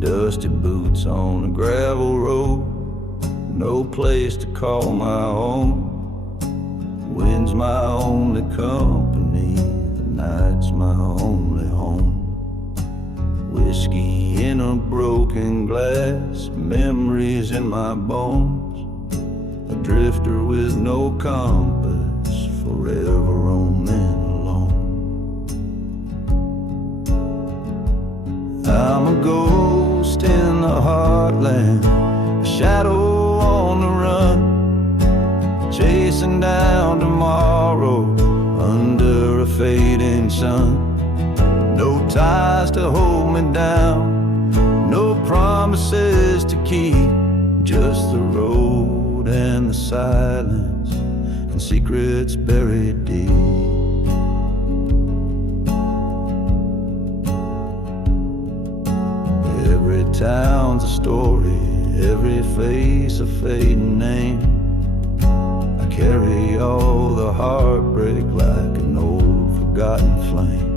dusty boots on a gravel road, no place to call my own. Wind's my only company, the night's my only home. Whiskey in a broken glass, memories in my bones. A drifter with no compass, forever roaming alone. I'm a ghost in the heartland, a shadow on the run, chasing down tomorrow under a fading sun. No ties to hold me down, no promises to keep, just the road and the silence and secrets buried deep. Every town's a story, every face a fading name. I carry all the heartbreak like an old forgotten flame.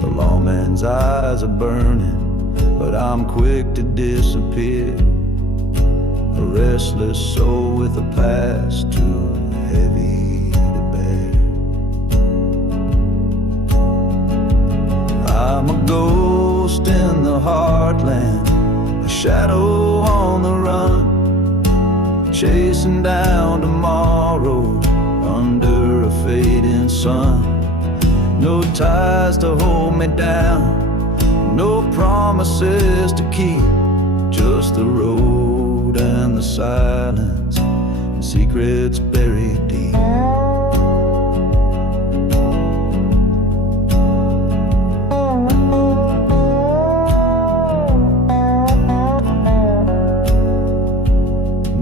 The lawman's eyes are burning, but I'm quick to disappear. A restless soul with a past too heavy to bear. I'm a ghost in the heartland, a shadow on the run, chasing down tomorrow under a fading sun. No ties to hold me down, no promises to keep, just the road and the silence and secrets buried deep.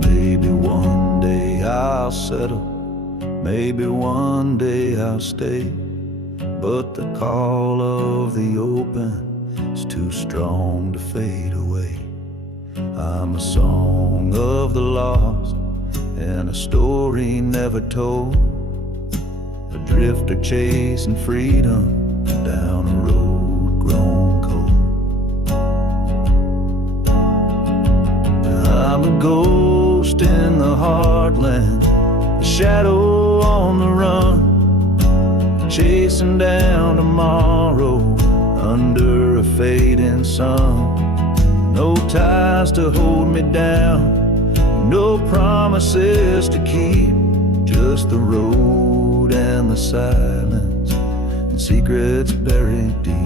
Maybe one day I'll settle, maybe one day I'll stay, but the call of the open is too strong to fade away. I'm a song of the lost and a story never told, a drifter chasing freedom down a road grown cold. I'm a ghost in the heartland, a shadow on the run, chasing down tomorrow under a fading sun. No ties to hold me down, no promises to keep, just the road and the silence and secrets buried deep.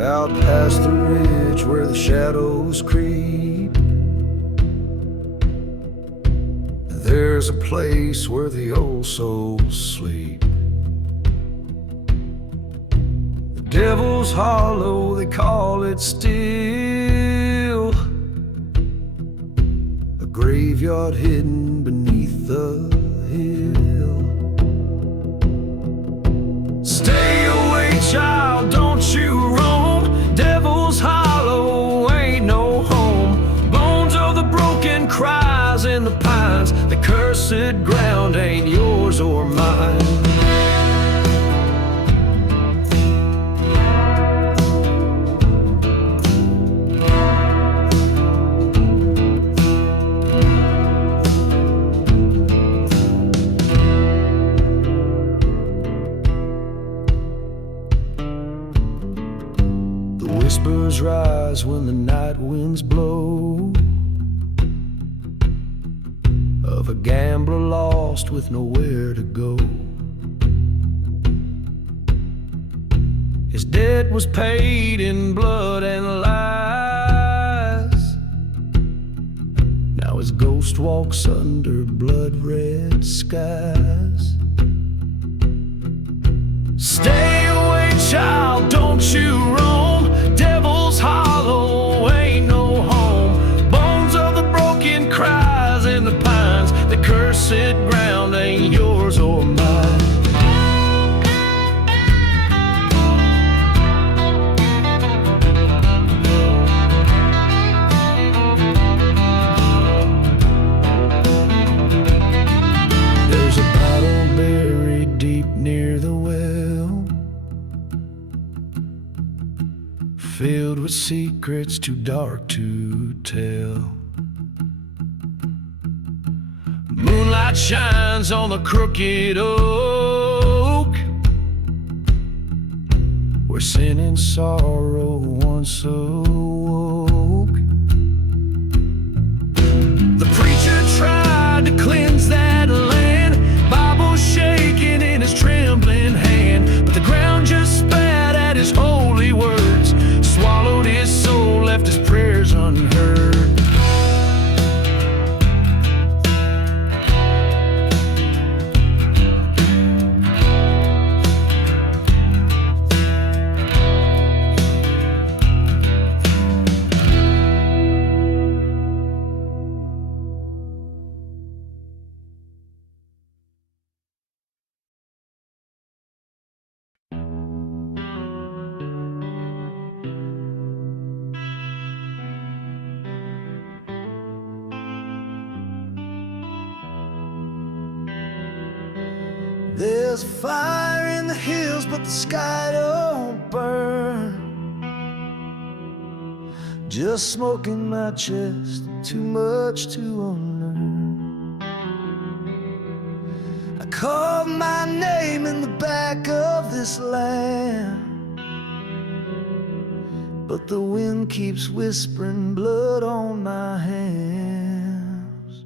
Out past the ridge where the shadows creep, there's a place where the old souls sleep. The Devil's Hollow, they call it still, a graveyard hidden beneath the hill. Stay away, child, don't you roam. Devil's Hollow ain't no home. Bones of the broken cries in the pines. The cursed ground ain't yours or mine. Whispers rise when the night winds blow, of a gambler lost with nowhere to go. His debt was paid in blood and lies. Now his ghost walks under blood-red skies. Stay away, child, don't you roam. Devil's Hollow cursed ground ain't yours or mine. There's a bottle buried deep near the well, filled with secrets too dark to tell. Moonlight shines on the crooked oak, where sin and sorrow once awoke. The preacher tried to cleanse that land, Bible shaking in his trembling hand, but the ground just spat at his holy words, swallowed his soul, left his prayers unheard. There's a fire in the hills, but the sky don't burn. Just smoke in my chest, too much to unlearn. I called my name in the back of this land, but the wind keeps whispering blood on my hands.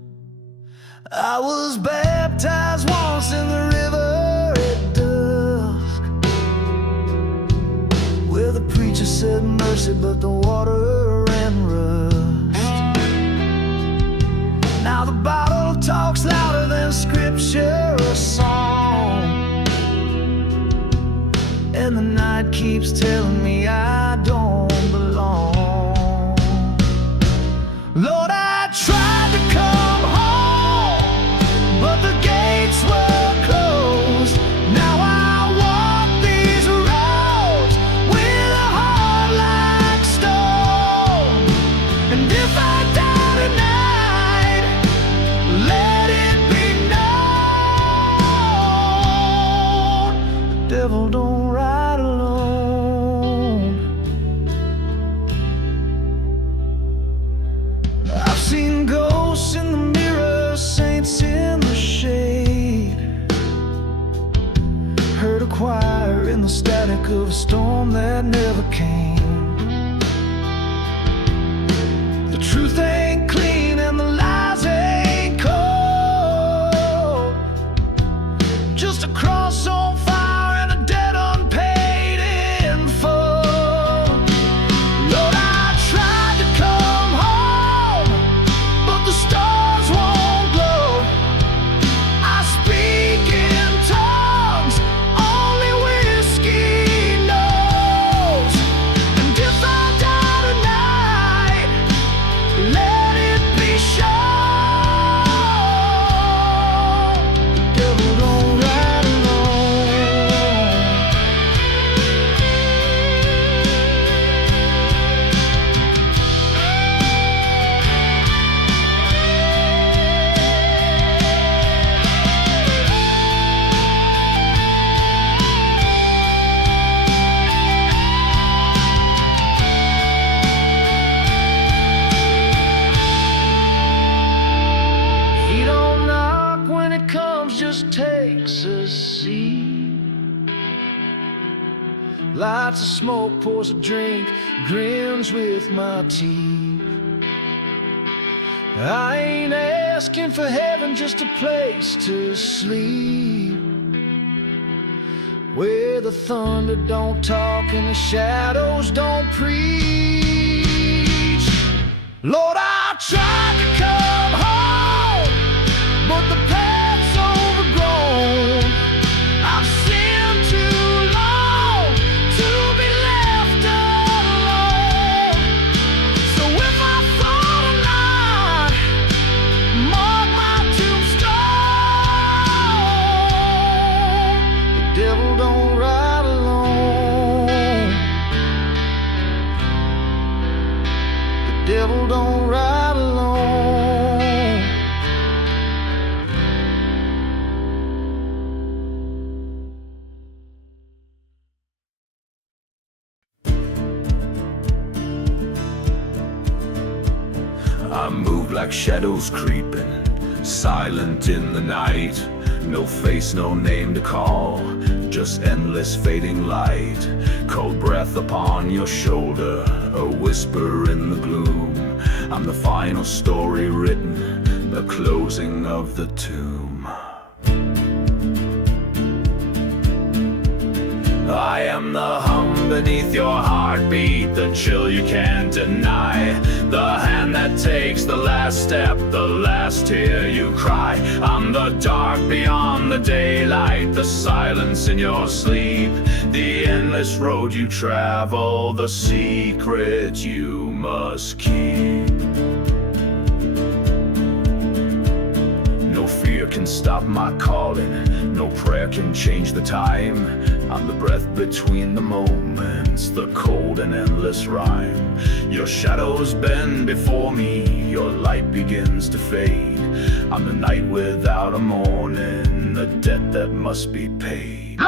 I was baptized once in the river at dusk, where the preacher said mercy, but the water ran rust. Now the bottle talks louder than scripture or song, and the night keeps telling me I don't belong. Lord, I tried to come home, but the gates were closed. Now I walk these roads with a heart like stone. And if I die tonight, let it be known, the devil don't ride alone. I've seen ghosts in the mirror, saints in the shade, heard a choir in the static of a storm that never came. The truth ain't clean and the lies ain't cold, just a cross on fire and a debt unpaid in full. Lord, I tried to come home, but the stars won't glow. I speak in tongues only whiskey knows. And if I die tonight, let it be shown, the devil don't ride alone. He don't knock when it comes, just takes a seat, lights a smoke, pours a drink, grins with my teeth. I ain't asking for heaven, just a place to sleep, where the thunder don't talk and the shadows don't preach. Lord, I tried to come home, but the path's overgrown. I've sinned too long to be left alone. So if I fall tonight, mark my tombstone, like shadows creeping, silent in the night. No face, no name to call, just endless fading light. Cold breath upon your shoulder, a whisper in the gloom. I'm the final story written, the closing of the tomb. I am the hum beneath your heartbeat, the chill you can't deny, the hand that takes the last step, the last tear you cry. I'm the dark beyond the daylight, the silence in your sleep, the endless road you travel, the secret you must keep. No fear can stop my calling, no prayer can change the time. I'm the breath between the moments, the cold and endless rhyme. Your shadows bend before me, your light begins to fade. I'm the night without a morning, the debt that must be paid.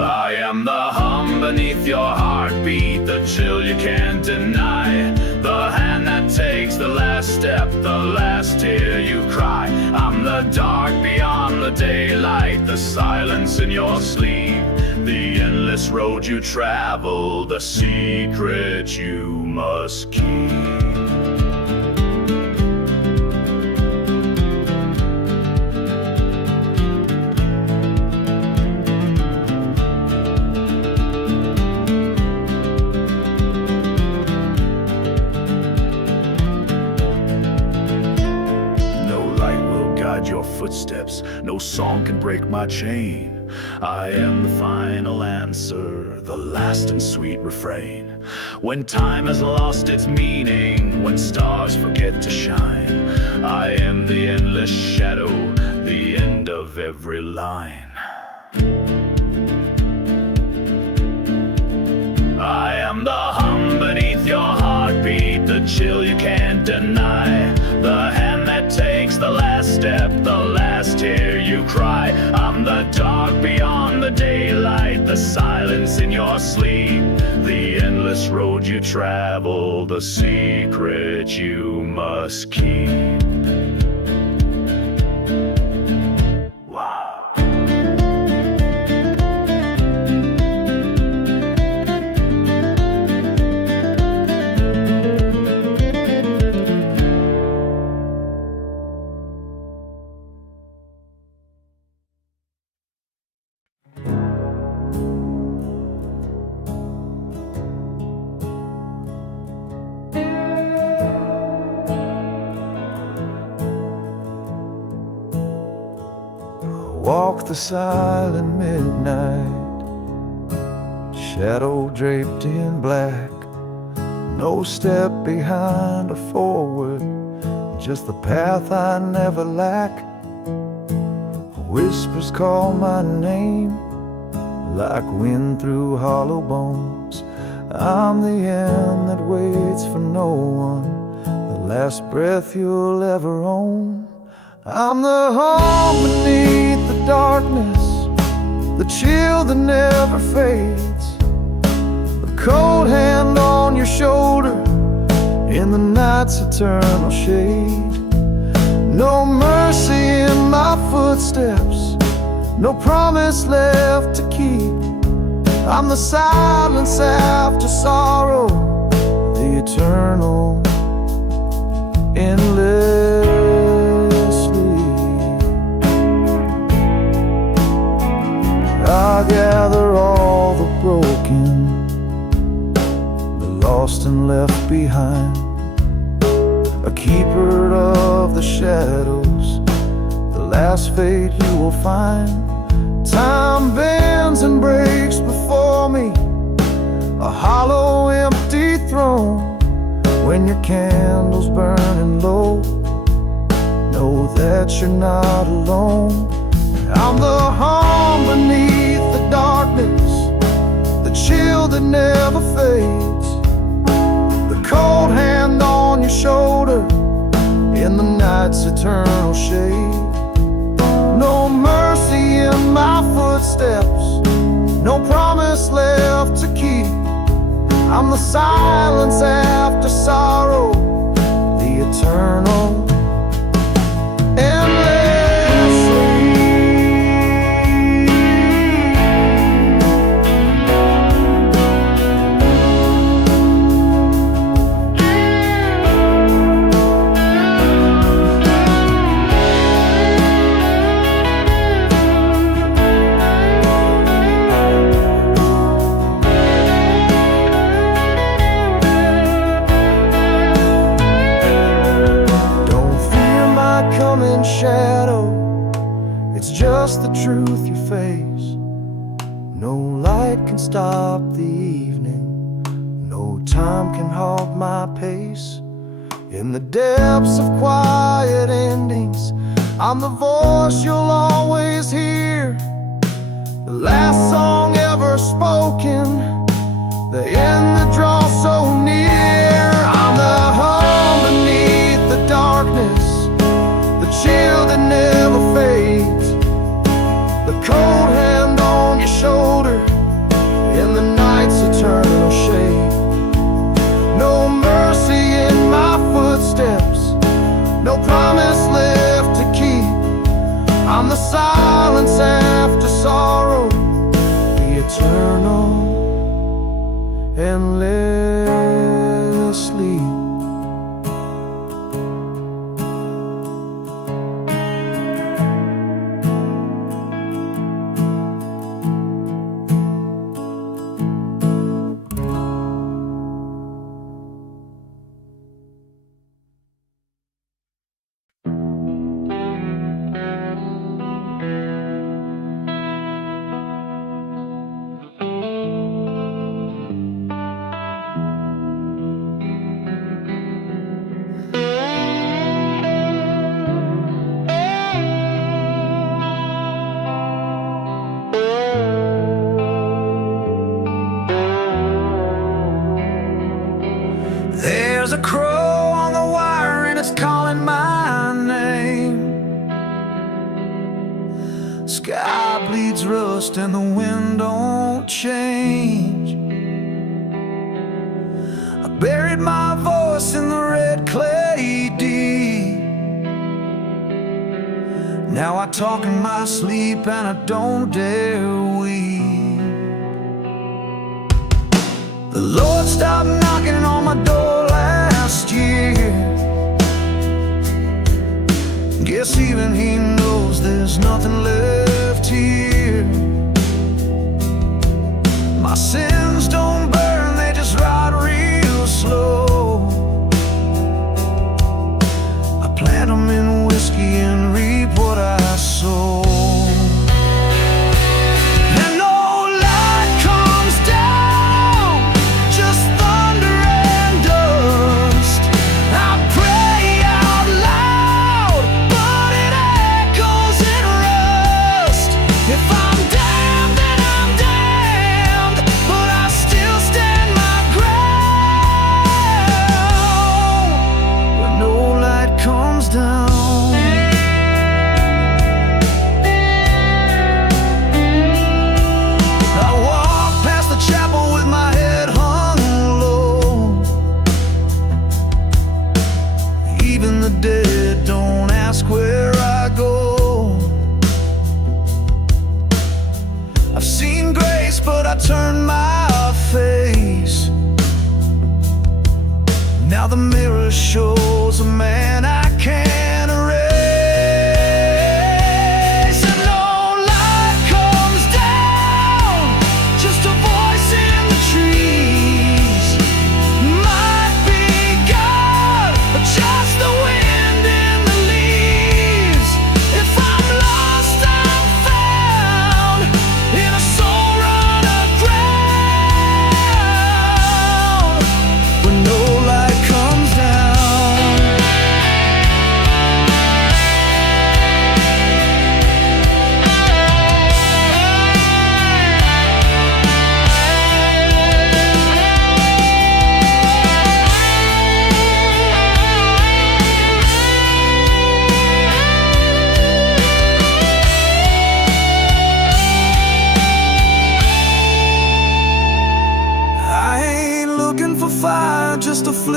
I am the hum beneath your heartbeat, the chill you can't deny, the hand that takes the last step, the last tear you cry. I'm the dark beyond the daylight, the silence in your sleep, the endless road you travel, the secret you must keep. Your footsteps, no song can break my chain. I am the final answer, the last and sweet refrain. When time has lost its meaning, when stars forget to shine, I am the endless shadow, the end of every line. I am the hum beneath your heartbeat, the chill you can't deny, the hand that takes the last step, the last tear you cry. I'm the dark beyond the daylight, the silence in your sleep, the endless road you travel, the secret you must keep. Walk the silent midnight, shadow draped in black. No step behind or forward, just the path I never lack. Whispers call my name like wind through hollow bones. I'm the end that waits for no one, the last breath you'll ever own. I'm the hum beneath the darkness, the chill that never fades, the cold hand on your shoulder in the night's eternal shade. No mercy in my footsteps, no promise left to keep. I'm the silence after sorrow, the eternal, endless. I gather all the broken, the lost and left behind, a keeper of the shadows, the last fate you will find. Time bends and breaks before me, a hollow empty throne. When your candle's burning low, know that you're not alone. I'm the hum beneath the darkness, the chill that never fades, the cold hand on your shoulder in the night's eternal shade. No mercy in my footsteps, no promise left to keep. I'm the silence after sorrow, the eternal, endless. Shadow, it's just the truth you face. No light can stop the evening, no time can halt my pace. In the depths of quiet endings, I'm the voice you'll always hear, the last song ever spoken, the end that draws so near. I'm the hum beneath the darkness, the chill that never fades, the cold hand on your shoulder in the night's eternal shade. No mercy in my footsteps, no promise left to keep. I'm the silence after sorrow, the eternal, endless sleep. There's a crow on the wire and it's calling my name. Sky bleeds rust and the wind don't change. I buried my voice in the red clay deep. Now I talk in my sleep and I don't dare weep. The Lord stopped knocking on my door last year. Guess even He knows there's nothing left here. My sins don't burn, they just rot real slow. I plant them in whiskey and reap what I sow. But I turned my face. Now the mirror shows a man I can't erase. And no light comes down, just a voice in the trees. Might be God, or just the wind in the leaves. If I'm lost, I'm found in a soul.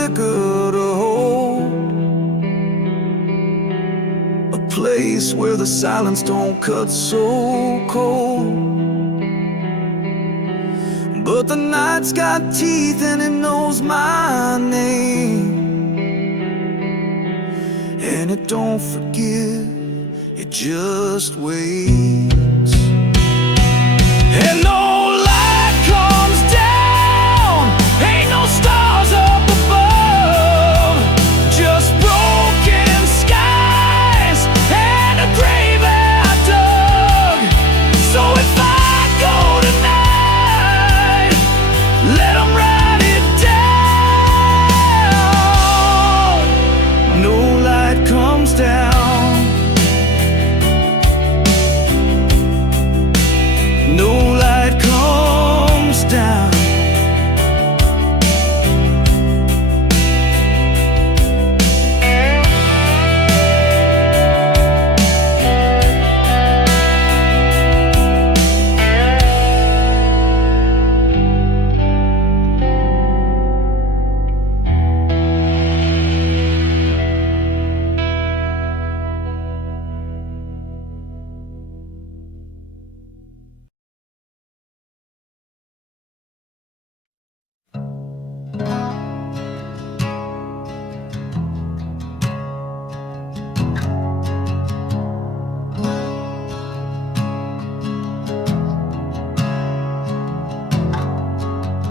liquor to hold, a place where the silence don't cut so cold. But the night's got teeth and it knows my name, and it don't forgive, it just waits. And no light comes down, ain't no stars up above, just broken skies and a grave I dug. So if I go tonight, let 'em write it down. No light comes down, no light comes down.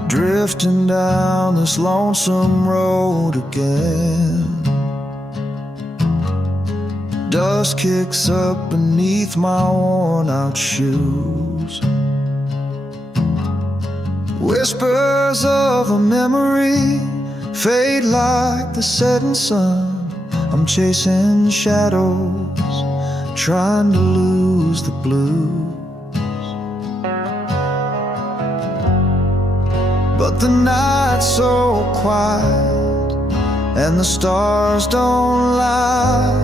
Drifting down this lonesome road again, dust kicks up beneath my worn out shoes. Whispers of a memory fade like the setting sun. I'm chasing shadows, trying to lose the blue. But the night's so quiet and the stars don't lie.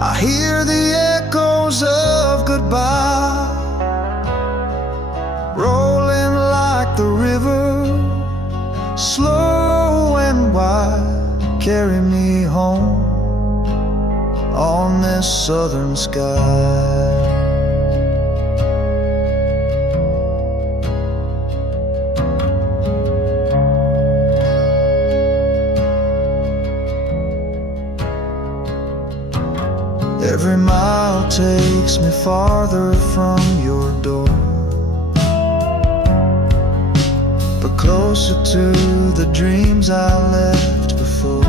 I hear the echoes of goodbye rolling like the river, slow and wide. Carry me home on this southern sky. Every mile takes me farther from your door, but closer to the dreams I left before.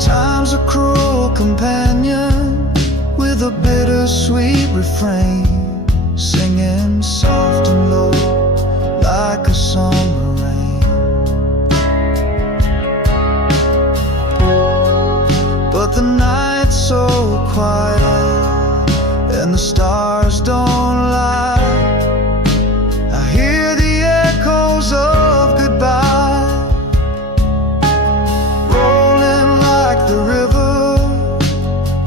Time's a cruel companion with a bittersweet refrain, singing soft and low like a summer rain. But the night's so quiet and the stars don't lie. I hear the echoes of goodbye rolling like the river,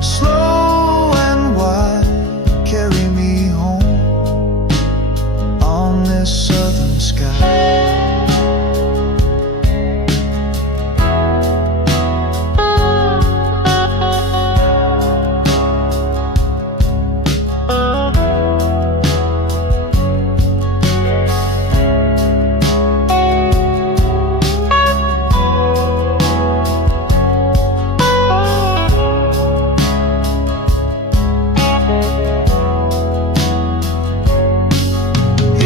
slow and wide. Carry me home on this southern sky.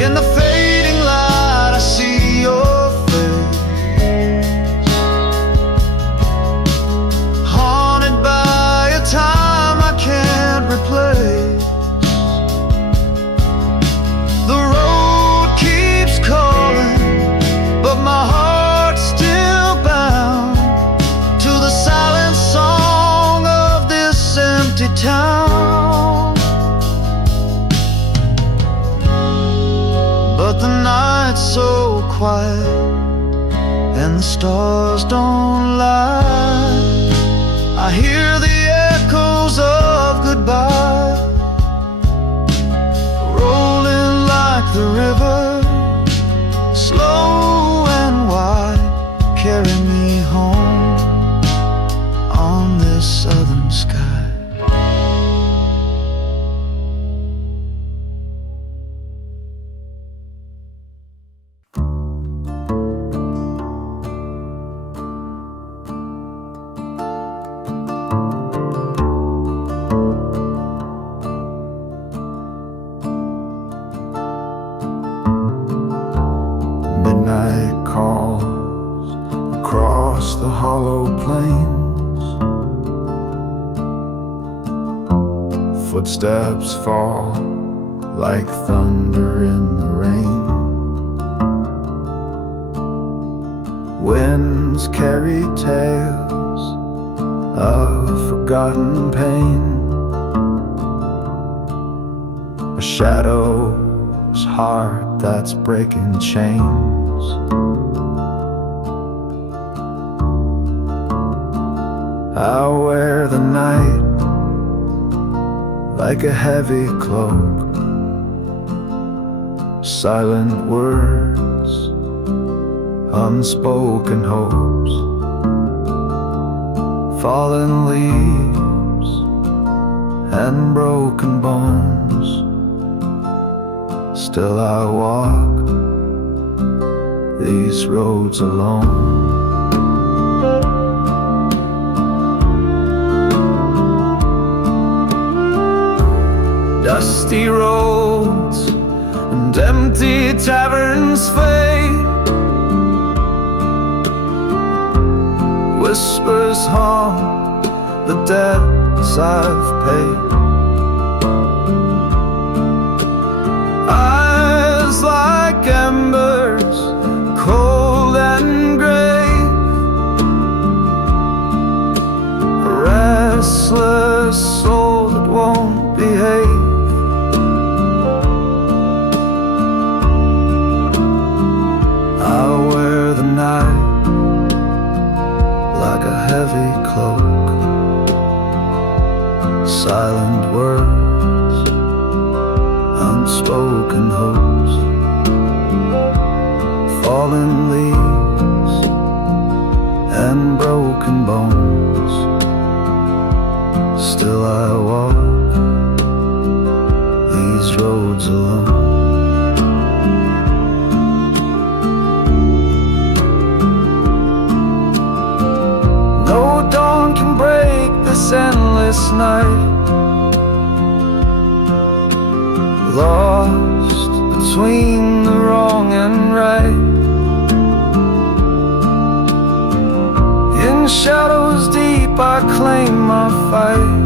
In the fading light I see your face, haunted by a time I can't replace. The road keeps calling, but my heart's still bound to the silent song of this empty town. But the night's so quiet and the stars don't lie. I hear the echoes of goodbye rolling like the river, slow the hollow plains. Footsteps fall like thunder in the rain. Winds carry tales of forgotten pain. A shadow's heart that's breaking chains. I wear the night like a heavy cloak. Silent words, unspoken hopes, fallen leaves and broken bones. Still I walk these roads alone. Dusty roads and empty taverns fade. Whispers haunt the debts I've paid. Eyes like embers, cold and grey. A restless soul that won't behave. I wear the night like a heavy cloak. Silent words, unspoken hopes, fallen leaves and broken bones. Still I walk these roads alone. No dawn can break this endless night. Lost between the wrong and right. In shadows deep I claim my fight.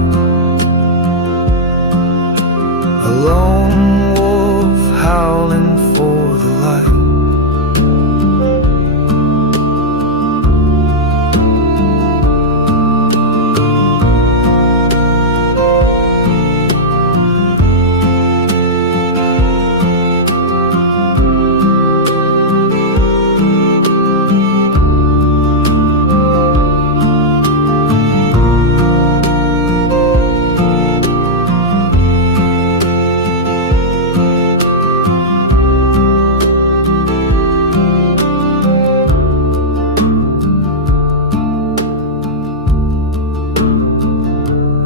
A lone wolf howling for the light.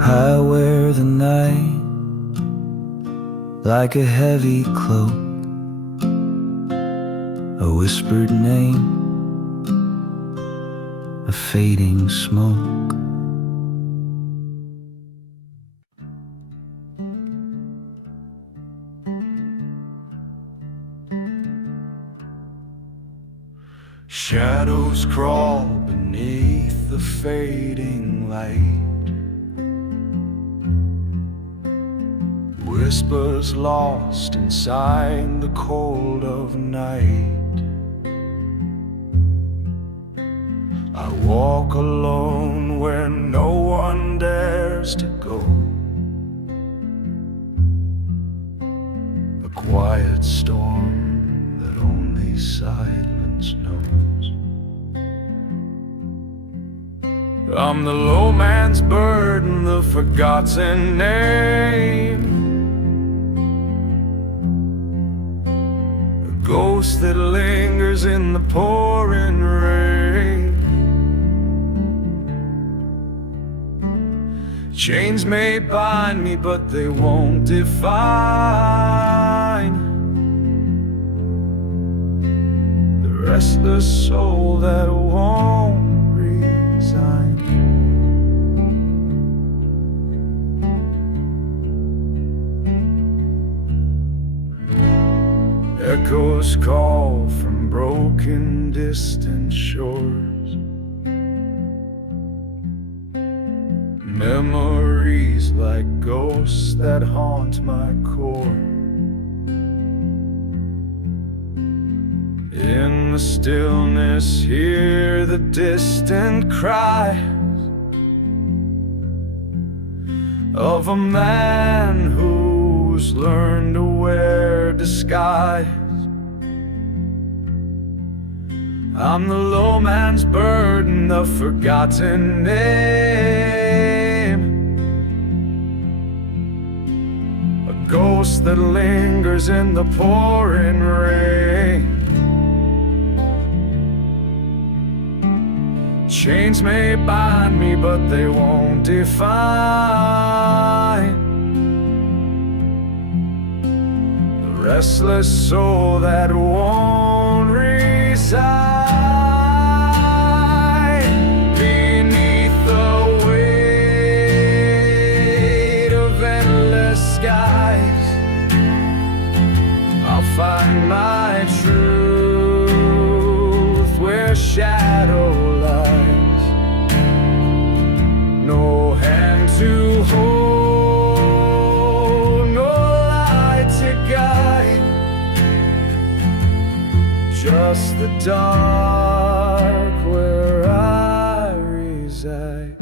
I wear the night like a heavy cloak. A whispered name, a fading smoke. Shadows crawl beneath the fading light. Whispers lost inside the cold of night. I walk alone where no one dares to go. A quiet storm that only silence knows. I'm the low man's burden, the forgotten name. Ghost that lingers in the pouring rain. Chains may bind me, but they won't define the restless soul that won't resign. Echoes call from broken distant shores. Memories like ghosts that haunt my core. In the stillness, hear the distant cries of a man who's learned to wear disguise. I'm the low man's burden, the forgotten name, a ghost that lingers in the pouring rain. Chains may bind me, but they won't define the restless soul that won't reside beneath the weight of endless skies. I'll find my truth where shadow lies. No hand to hold, no light to guide, just the dark where I reside.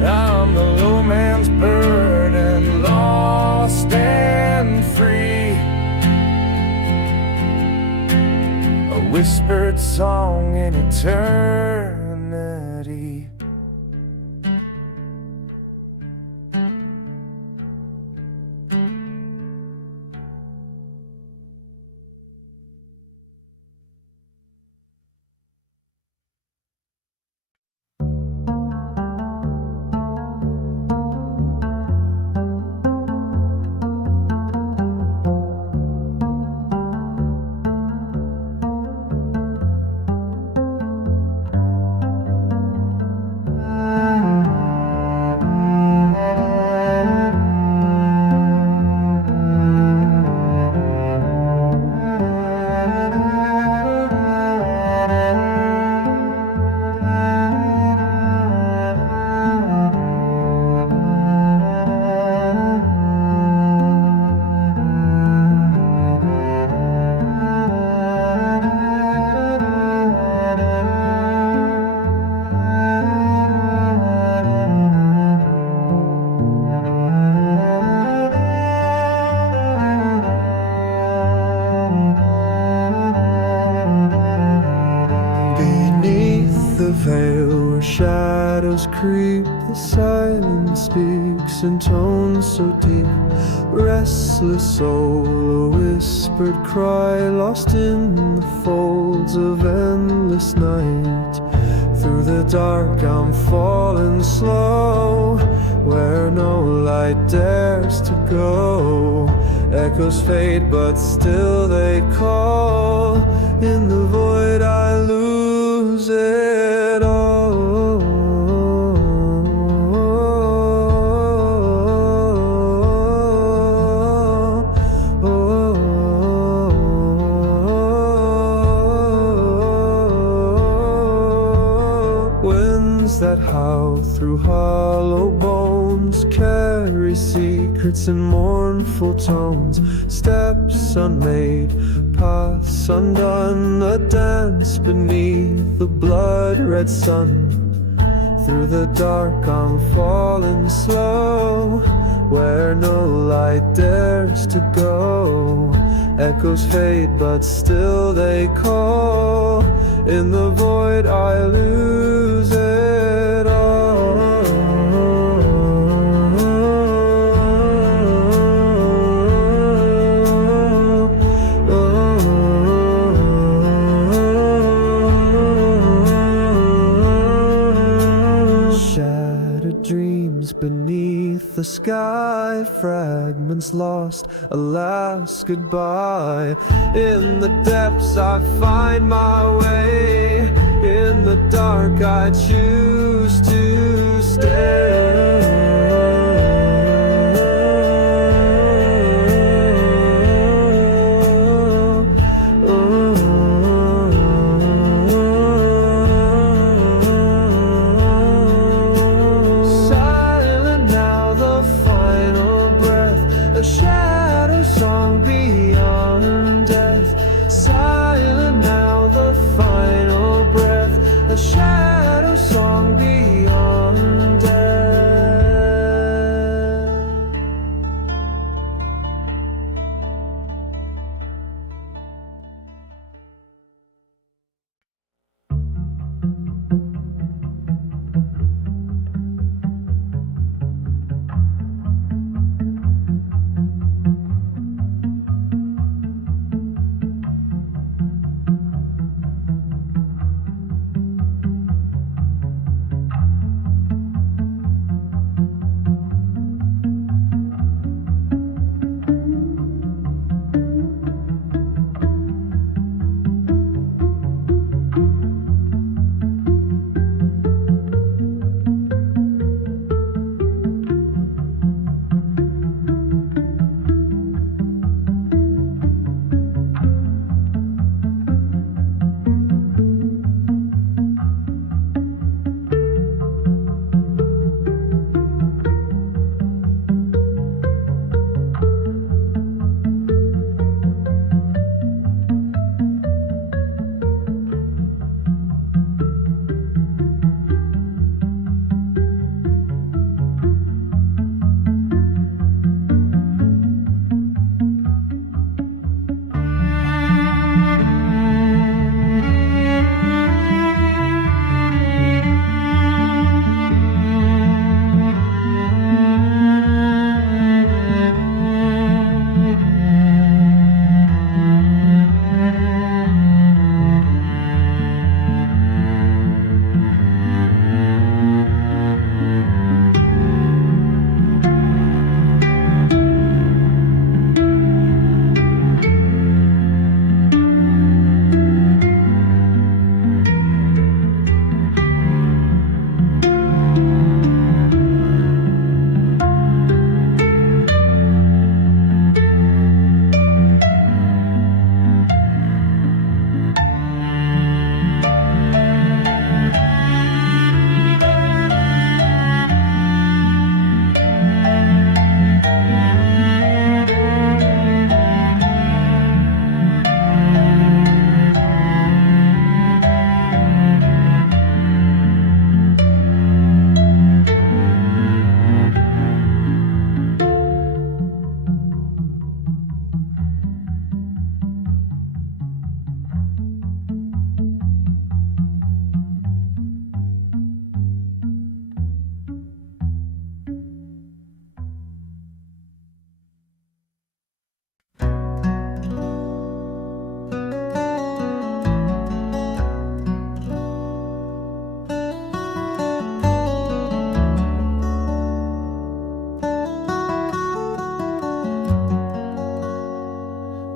I'm the low man's burden, lost and free, a whispered song in eternity. The veil where shadows creep, the silence speaks in tones so deep. Restless soul, a whispered cry, lost in the folds of endless night. Through the dark I'm falling slow, where no light dares to go. Echoes fade but still they call. In the void I lose it all. Winds that howl through hollow bones carry secrets in mournful tones. Steps unmade, paths undone, a dance beneath the blood-red sun. Through the dark I'm falling slow, where no light dares to go. Echoes fade but still they call. In the void I lose it all. beneath the sky, fragments lost, alas, goodbye. In the depths I find my way, in the dark I choose to stay.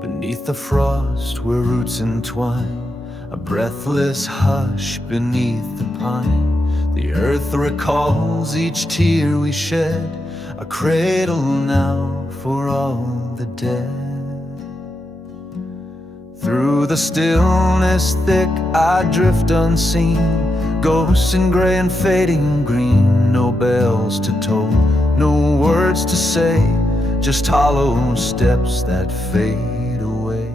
Beneath the frost where roots entwine, a breathless hush beneath the pine. The earth recalls each tear we shed, a cradle now for all the dead. Through the stillness thick I drift unseen, ghosts in gray and fading green. No bells to toll, no words to say, just hollow steps that fade away.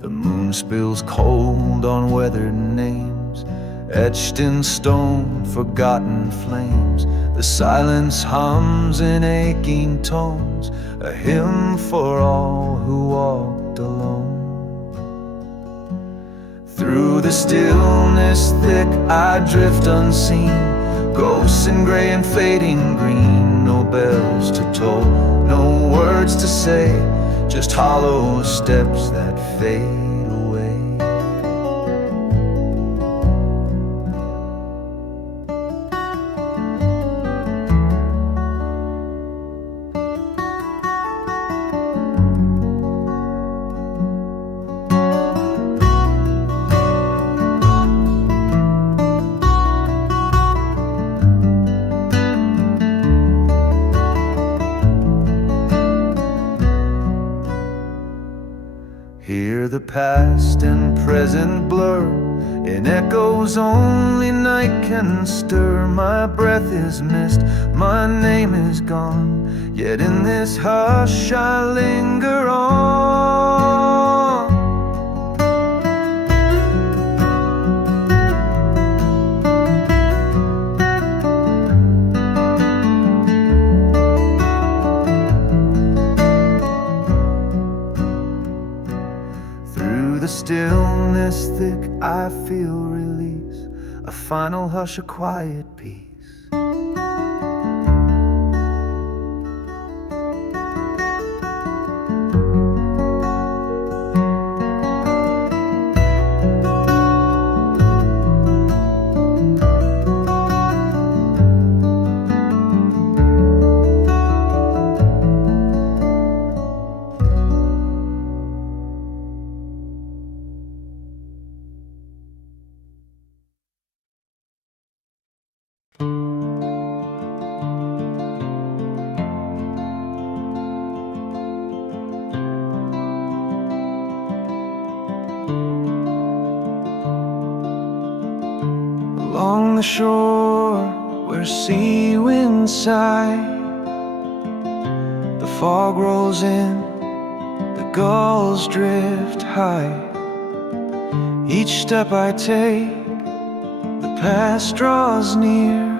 The moon spills cold on weathered names, etched in stone, forgotten flames. The silence hums in aching tones, a hymn for all who walked alone. Through the stillness thick I drift unseen, ghosts in gray and fading green. No bells to toll, no words to say, just hollow steps that fade away. past and present blur. In echoes only night can stir. My breath is missed, my name is gone, yet in this hush I linger on. Through the stillness thick I feel release, a final hush, a quiet peace. Along the shore where sea winds sigh, the fog rolls in, the gulls drift high. Each step I take, the past draws near,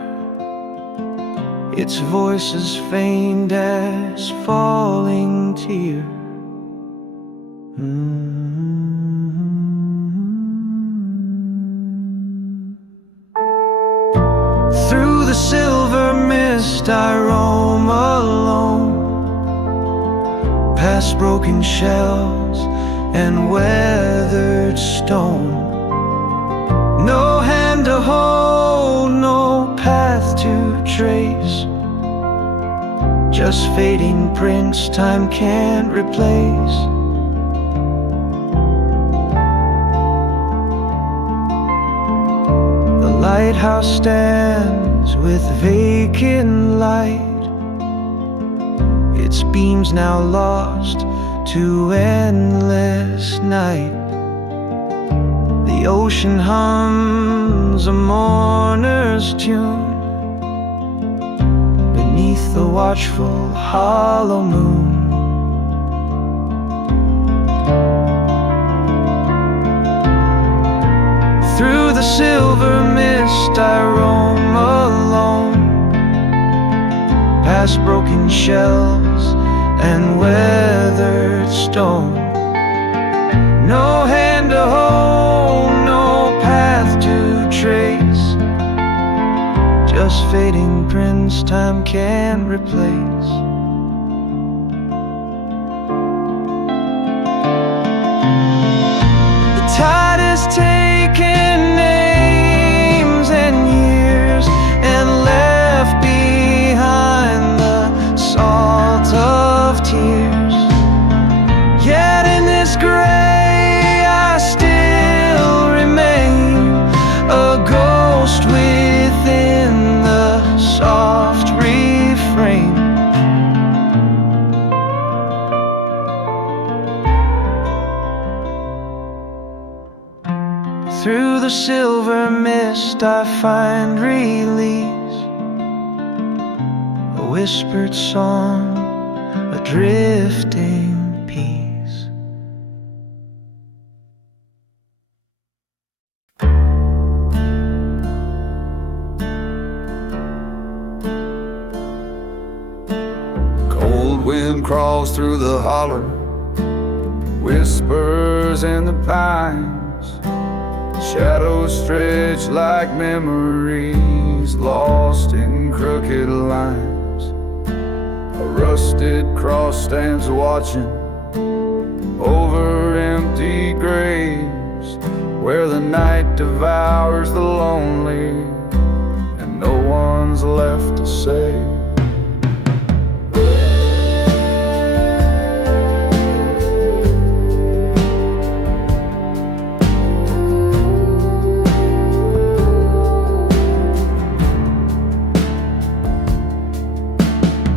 its voice is faint as falling tear. Through the silver mist I roam alone, past broken shells and weathered stone. No hand to hold, no path to trace, just fading prints time can't replace. The lighthouse stands with vacant light, its beams now lost to endless night. The ocean hums a mourner's tune beneath the watchful hollow moon. Through the silver mist I roam alone, past broken shells and weathered stone. No hand to hold, no path to trace, just fading prints time can't replace. The tide has taken names and years and left behind the salt of tears. Yet in this gray I still remain, a ghost within the soft refrain. Through the silver mist I find release, a whispered song, a drifting peace. Cold wind crawls through the holler, whispers in the pines. Shadows stretch like memories lost in crooked lines. A rusted cross stands watching over empty graves, where the night devours the lonely and no one's left to save.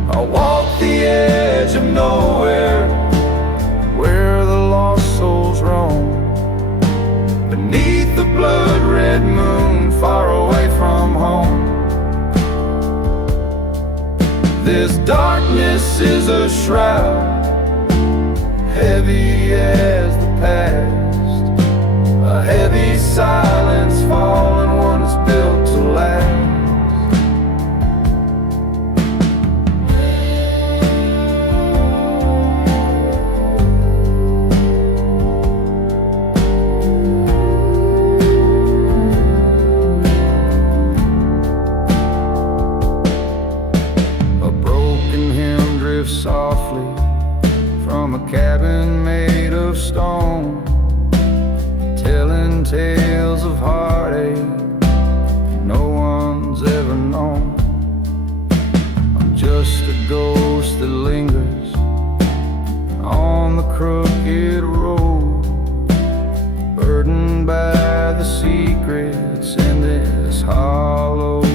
I walk the edge of nowhere, where the lost souls roam. blood red moon far away from home. This darkness is a shroud, heavy as the past, a heavy silence falling, one that's built to last. Softly from a cabin made of stone, telling tales of heartache no one's ever known. I'm just a ghost that lingers on the crooked road, burdened by the secrets in this hollow abode.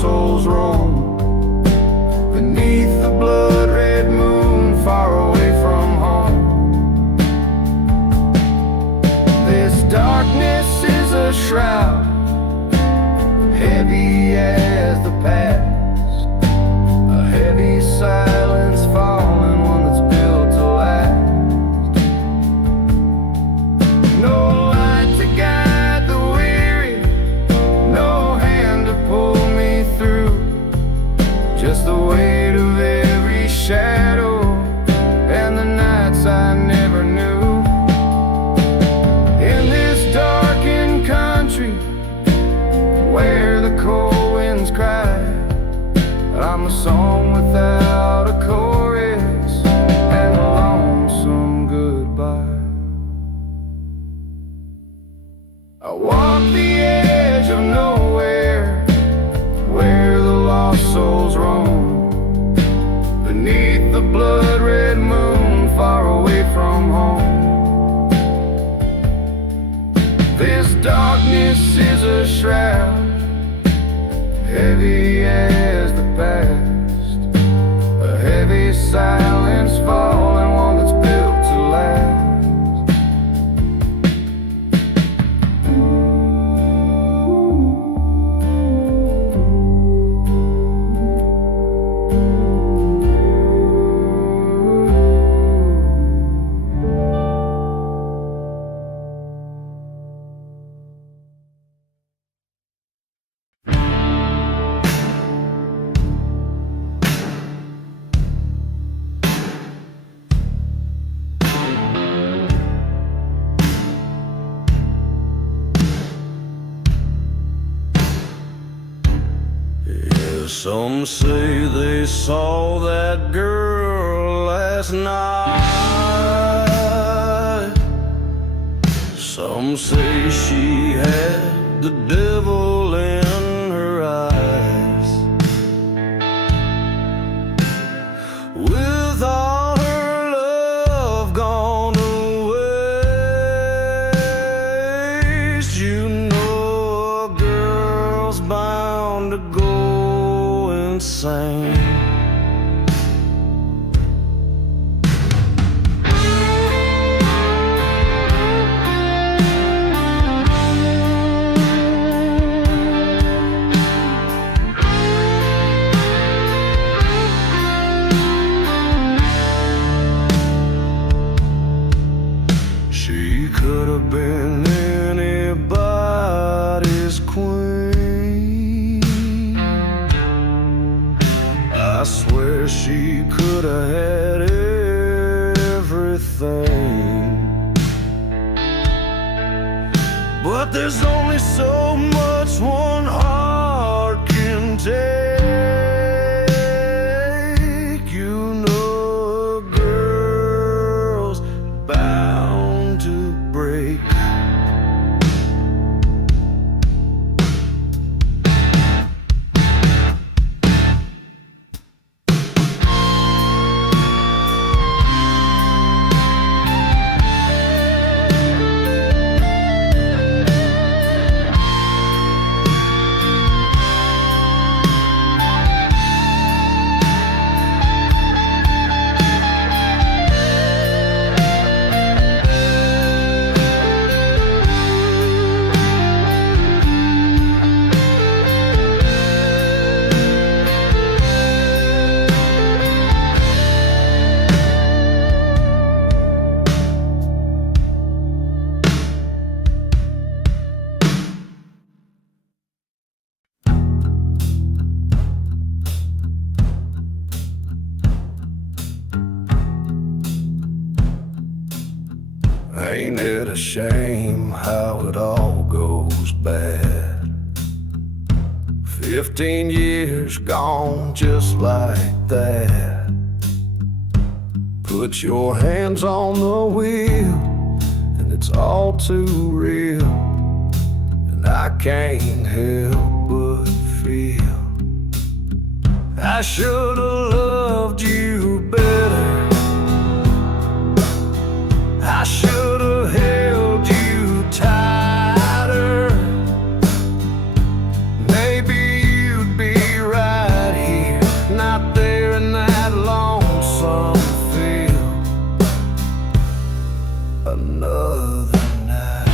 Souls roam beneath the blood red moon far away from home. This darkness is a shroud, heavy as the past, a heavy silence falling, one that's built to last. No light to guide the weary, no hand to pull me through, just the weight of every shadow and the nights I never knew. In this darkened country where the cold winds cry, I'm a song without a chorus and a lonesome goodbye. I walk the edge of nowhere where the lost souls roam beneath the blood red moon far away from home. This darkness is a shroud, heavy as the past, a heavy silence falling, one that's built to last. Some say they saw that girl last night. Some say she had the devil in her eyes. With all her love gone to waste, you know a girl's bound to go insane. She could have been anybody's queen. I swear she could have had everything. But there's only so much one heart can take. You know a girl's bound to break. shame how it all goes bad. 15 years gone just like that. Put your hands on the wheel, and it's all too real, and I can't help but feel I should've loved you better. I should've held you tighter. Maybe you'd be right here, not there in that lonesome field. Another night.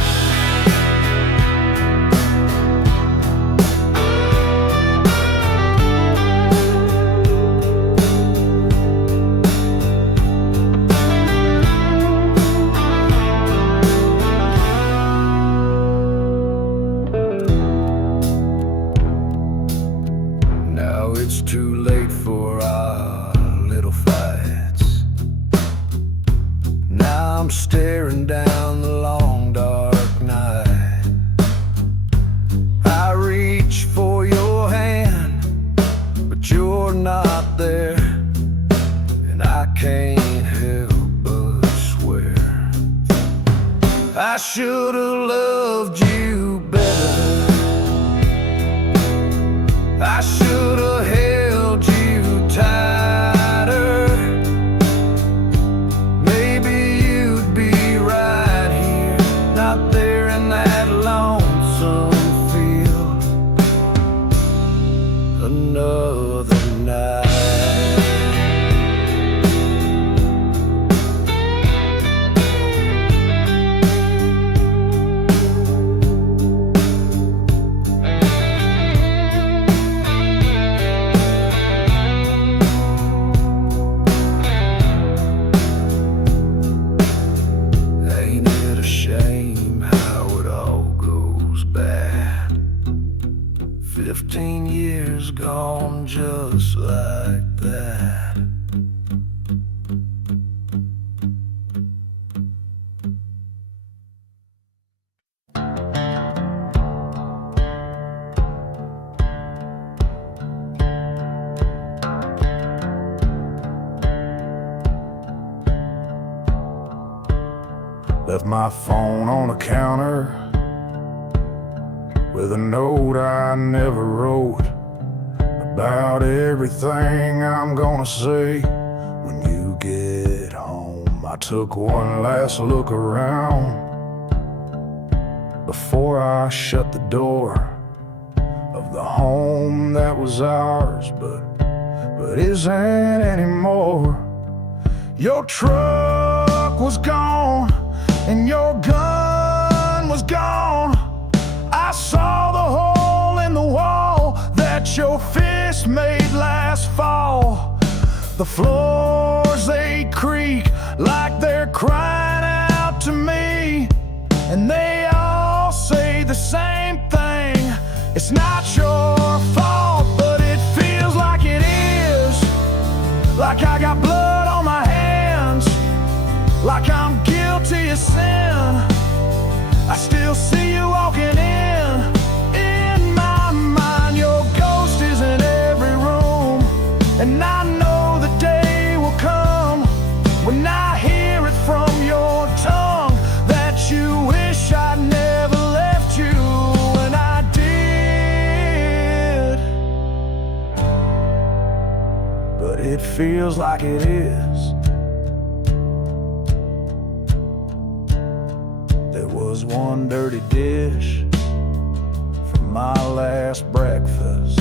Now it's too late for our little fights. Now I'm staring down the long dark night. I reach for your hand, but you're not there, and I can't help but swear I should've loved you better. I should've held you tighter. Maybe you'd be right here, not there in that lonesome field. Another night. Ain't it a shame how it all goes bad? 15 years gone just like that. Left my phone on the counter with a note I never wrote about everything I'm gonna say when you get home. I took one last look around before I shut the door of the home that was ours, but isn't anymore. Your truck was gone and your gun was gone. I saw the hole in the wall that your fist made last fall. The floors, they creak like they're crying out to me, and they all say the same thing: it's not your fault, but it feels like it is. Like I got blood on my hands, like I'm guilty of sin. I still see you walking in my mind. Your ghost is in every room, and I know the day will come when I hear it from your tongue that you wish I'd never left you, and I did. But it feels like it is. There was one dirty dish from my last breakfast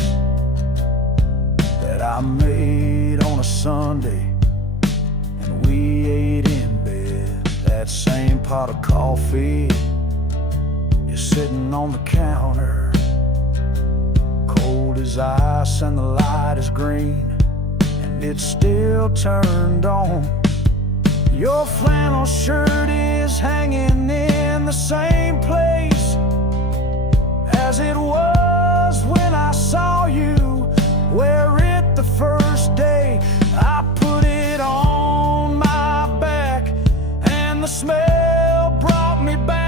that I made on a Sunday, and we ate in bed. That same pot of coffee is sitting on the counter, cold as ice, and the light is green, and it's still turned on. Your flannel shirt is hanging in the same place as it was when I saw you wear it the first day. I put it on my back, and the smell brought me back.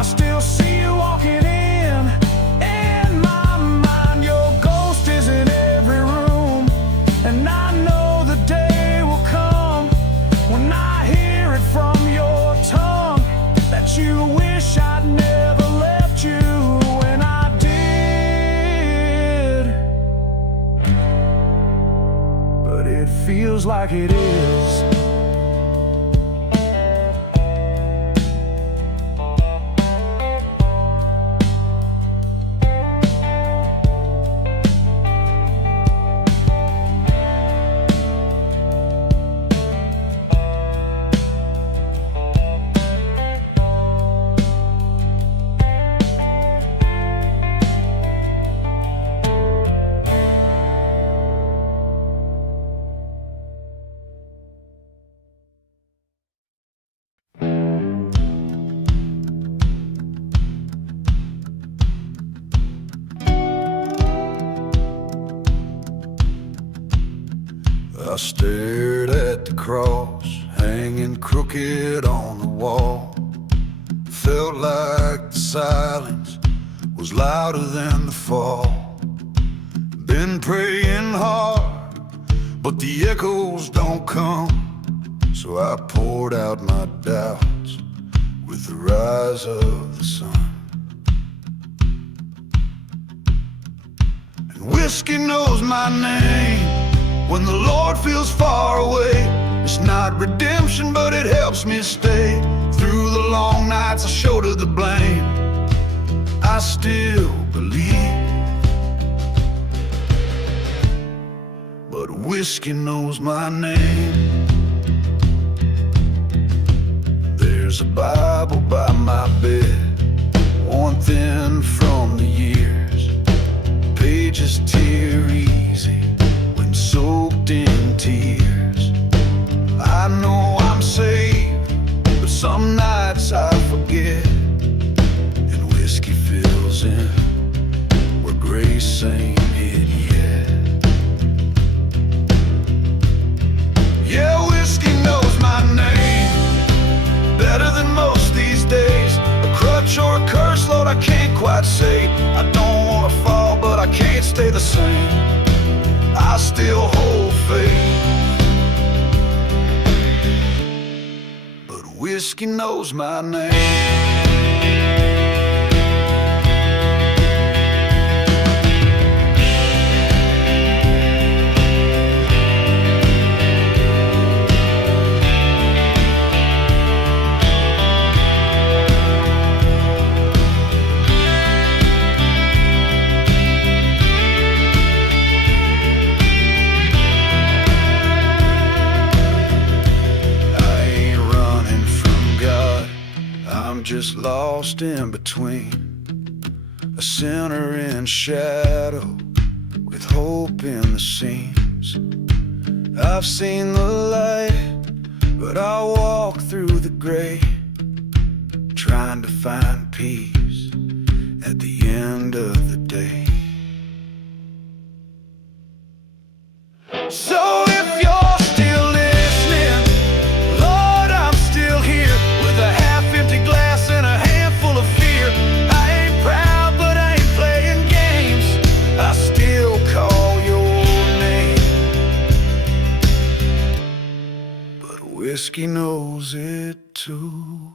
I still see you walking in my mind. Your ghost is in every room, and I know the day will come when I hear it from your tongue that you wish I'd never left you when I did. But it feels like it is. I stared at the cross hanging crooked on the wall. Felt like the silence was louder than the fall. Been praying hard, but the echoes don't come. So I poured out my doubts with the rise of the sun. And whiskey knows my name. When the Lord feels far away, it's not redemption, but it helps me stay. Through the long nights I shoulder the blame. I still believe, but whiskey knows my name. There's a Bible by my bed, worn thin from the years. Pages tear easy when soaked in tears. I know I'm saved, but some nights I forget, and whiskey fills in where grace ain't hit yet. Yeah, whiskey knows my name better than most these days. A crutch or a curse, Lord, I can't quite say. I don't wanna fall, but I can't stay the same. I still hold faith, but whiskey knows my name. Just lost in between, a sinner in shadow with hope in the seams. I've seen the light, but I walk through the gray, trying to find peace at the end of the day. So if you're still listening, Lord, I'm still here with a half-empty glass and a handful of fear. I ain't proud, but I ain't playing games. I still call your name, but whiskey knows it too.